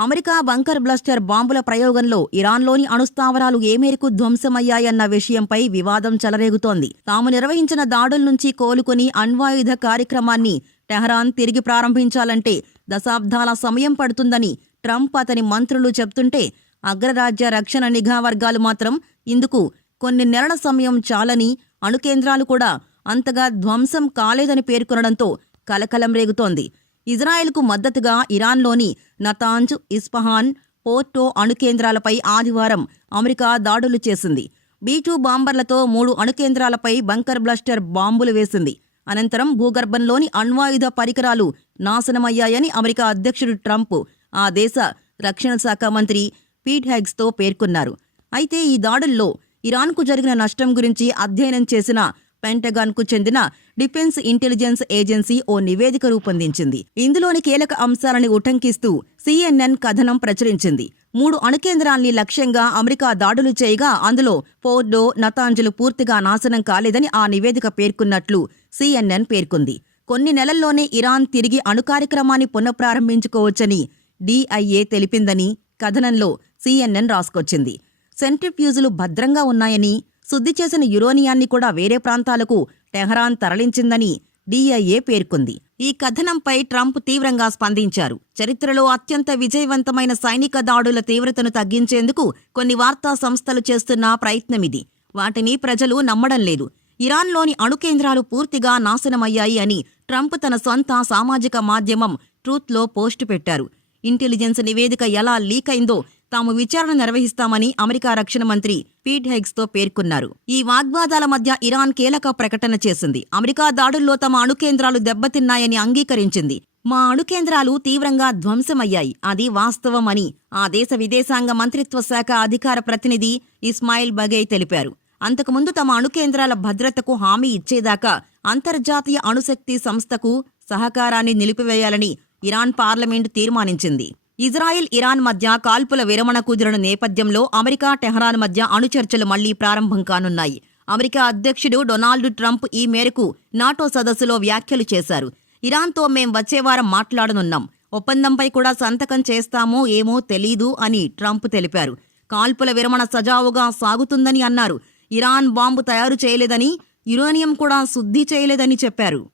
America bunker blaster బాంబుల ప్రయోగంలో ఇరాన్లోని అణుస్థావరాలు ఏ మేరకు ధ్వంసమయ్యాయన్న విషయంపై వివాదం చెలరేగుతోంది. తాము నిర్వహించిన దాడుల నుంచి కోలుకుని అణ్వాయుధ కార్యక్రమాన్ని టెహరాన్ తిరిగి ప్రారంభించాలంటే దశాబ్దాల సమయం పడుతుందని ట్రంప్ అతని మంత్రులు చెప్తుంటే అగ్రరాజ్య రక్షణ నిఘా వర్గాలు మాత్రం ఇందుకు కొన్ని నెలల సమయం చాలని అణుకేంద్రాలు కూడా అంతగా ధ్వంసం కాలేదని పేర్కొనడంతో కలకలం రేగుతోంది. ఇజ్రాయెల్కు మద్దతుగా ఇరాన్లోని నతాంజ్ ఇస్ఫహాన్ పోర్టో అణుకేంద్రాలపై ఆదివారం అమెరికా దాడులు చేసింది. బీటూ బాంబర్లతో మూడు అణుకేంద్రాలపై బంకర్ బ్లాస్టర్ బాంబులు వేసింది. అనంతరం భూగర్భంలోని అణ్వాయుధ పరికరాలు నాశనమయ్యాయని అమెరికా అధ్యక్షుడు ట్రంప్ ఆ దేశ రక్షణ శాఖ మంత్రి పీట్ హెగ్స్తో పేర్కొన్నారు. అయితే ఈ దాడుల్లో ఇరాన్కు జరిగిన నష్టం గురించి అధ్యయనం చేసిన పెంటగాన్కు చెందిన డిఫెన్స్ ఇంటెలిజెన్స్ ఏజెన్సీ ఓ నివేదిక రూపొందించింది. ఇందులోని కీలక అంశాలని ఉటంకిస్తూ సిఎన్ఎన్ కథనం ప్రచురించింది. మూడు అణుకేంద్రాల్ని లక్ష్యంగా అమెరికా దాడులు చేయగా అందులో ఫోర్డో నతాంజలు పూర్తిగా నాశనం కాలేదని ఆ నివేదిక పేర్కొన్నట్లు సిఎన్ఎన్ పేర్కొంది. కొన్ని నెలల్లోనే ఇరాన్ తిరిగి అణు కార్యక్రమాన్ని పునఃప్రారంభించుకోవచ్చని డిఐఏ తెలిపిందని కథనంలో సిఎన్ఎన్ రాసుకొచ్చింది. సెంట్రిఫ్యూజులు భద్రంగా ఉన్నాయని శుద్ధి చేసిన యురోనియాన్ని కూడా వేరే ప్రాంతాలకు టెహరాన్ తరలించిందని డిఐఏ పేర్కొంది. ఈ కథనంపై ట్రంప్ తీవ్రంగా స్పందించారు. చరిత్రలో అత్యంత విజయవంతమైన సైనిక దాడుల తీవ్రతను తగ్గించేందుకు కొన్ని వార్తా సంస్థలు చేస్తున్న ప్రయత్నమిది. వాటిని ప్రజలు నమ్మడం లేదు. ఇరాన్లోని అణుకేంద్రాలు పూర్తిగా నాశనమయ్యాయి అని ట్రంప్ తన సొంత సామాజిక మాధ్యమం ట్రూత్లో పోస్టు పెట్టారు. ఇంటెలిజెన్స్ నివేదిక ఎలా లీక్ అయిందో తాము విచారణ నిర్వహిస్తామని అమెరికా రక్షణ మంత్రి పీట్ హెగ్స్తో పేర్కొన్నారు. ఈ వాగ్వాదాల మధ్య ఇరాన్ కీలక ప్రకటన చేసింది. అమెరికా దాడుల్లో తమ అణుకేంద్రాలు దెబ్బతిన్నాయని అంగీకరించింది. మా అణుకేంద్రాలు తీవ్రంగా ధ్వంసమయ్యాయి. అది వాస్తవమని ఆ దేశ విదేశాంగ మంత్రిత్వ శాఖ అధికార ప్రతినిధి ఇస్మాయిల్ బగై తెలిపారు. అంతకుముందు తమ అణుకేంద్రాల భద్రతకు హామీ ఇచ్చేదాకా అంతర్జాతీయ అణుశక్తి సంస్థకు సహకారాన్ని నిలిపివేయాలని ఇరాన్ పార్లమెంటు తీర్మానించింది. ఇజ్రాయెల్ ఇరాన్ మధ్య కాల్పుల విరమణ కుదిరిన నేపథ్యంలో అమెరికా టెహరాన్ మధ్య అణుచర్చలు మళ్ళీ ప్రారంభం కానున్నాయి. అమెరికా అధ్యక్షుడు డొనాల్డ్ ట్రంప్ ఈ మేరకు నాటో సదస్సులో వ్యాఖ్యలు చేశారు. ఇరాన్తో మేం వచ్చేవారం మాట్లాడనున్నాం. ఒప్పందంపై కూడా సంతకం చేస్తామో ఏమో తెలీదు అని ట్రంప్ తెలిపారు. కాల్పుల విరమణ సజావుగా సాగుతుందని అన్నారు. ఇరాన్ బాంబు తయారు చేయలేదని యురేనియం కూడా శుద్ధి చేయలేదని చెప్పారు.